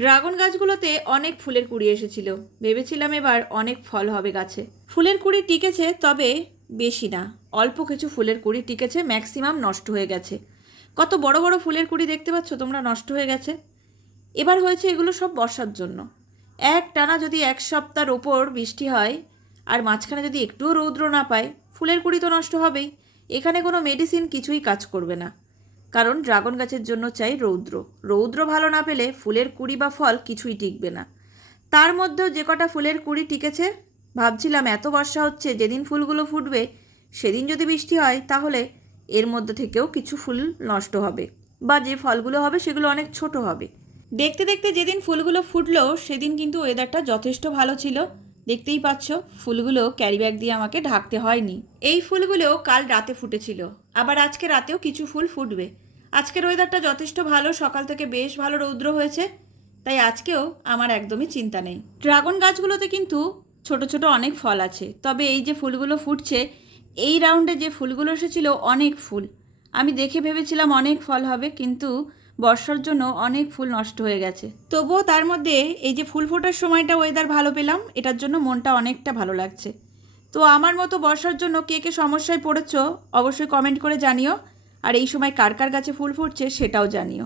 Dragon গাছগুলোতে অনেক ফুলের কুড়ি এসেছিল। ভেবেছিলাম এবার অনেক ফল হবে গাছে। ফুলের কুড়ি টিকেছে, তবে বেশি না। অল্প কিছু ফুলের কুড়ি টিকেছে, ম্যাক্সিমাম নষ্ট হয়ে গেছে। কত বড় বড় ফুলের কুড়ি দেখতে পাচ্ছ তোমরা, নষ্ট হয়ে গেছে। এবার হয়েছে এগুলো সব বর্ষার জন্য। এক টানা যদি এক সপ্তাহের ওপর বৃষ্টি হয়, আর মাঝখানে যদি একটুও রৌদ্র না পায়, ফুলের কুড়ি তো নষ্ট হবেই। এখানে কোনো মেডিসিন কিছুই কাজ করবে না। কারণ ড্রাগন গাছের জন্য চাই রৌদ্র। রৌদ্র ভালো না পেলে ফুলের কুড়ি বা ফল কিছুই টিকবে না। তার মধ্যেও যে কটা ফুলের কুড়ি টিকেছে, ভাবছিলাম এত বর্ষা হচ্ছে, যেদিন ফুলগুলো ফুটবে, সেদিন যদি বৃষ্টি হয়, তাহলে এর মধ্যে থেকেও কিছু ফুল নষ্ট হবে বা যে ফলগুলো হবে, সেগুলো অনেক ছোট হবে। দেখতে দেখতে যেদিন ফুলগুলো ফুটলো, সেদিন কিন্তু ওয়েদারটা যথেষ্ট ভালো ছিল। দেখতেই পাচ্ছ, ফুলগুলো ক্যারি ব্যাগ দিয়ে আমাকে ঢাকতে হয়নি। এই ফুলগুলো কাল রাতে ফুটেছিল, আবার আজকে রাতেও কিছু ফুল ফুটবে। আজকের ওয়েদারটা যথেষ্ট ভালো, সকাল থেকে বেশ ভালো রৌদ্র হয়েছে, তাই আজকেও আমার একদমই চিন্তা নেই। ড্রাগন গাছগুলোতে কিন্তু ছোট ছোট অনেক ফল আছে, তবে এই যে ফুলগুলো ফুটছে, এই রাউন্ডে যে ফুলগুলো এসেছিল অনেক ফুল। আমি দেখে ভেবেছিলাম অনেক ফল হবে, কিন্তু বর্ষার জন্য অনেক ফুল নষ্ট হয়ে গেছে। তবুও তার মধ্যে এই যে ফুল ফোটার সময়টা ওয়েদার ভালো পেলাম, এটার জন্য মনটা অনেকটা ভালো লাগছে। তো আমার মতো বর্ষার জন্য কে কে সমস্যায় পড়েছ, অবশ্যই কমেন্ট করে জানিও। আর এই সময় কার কার গাছে ফুল ফুটছে সেটাও জানিও।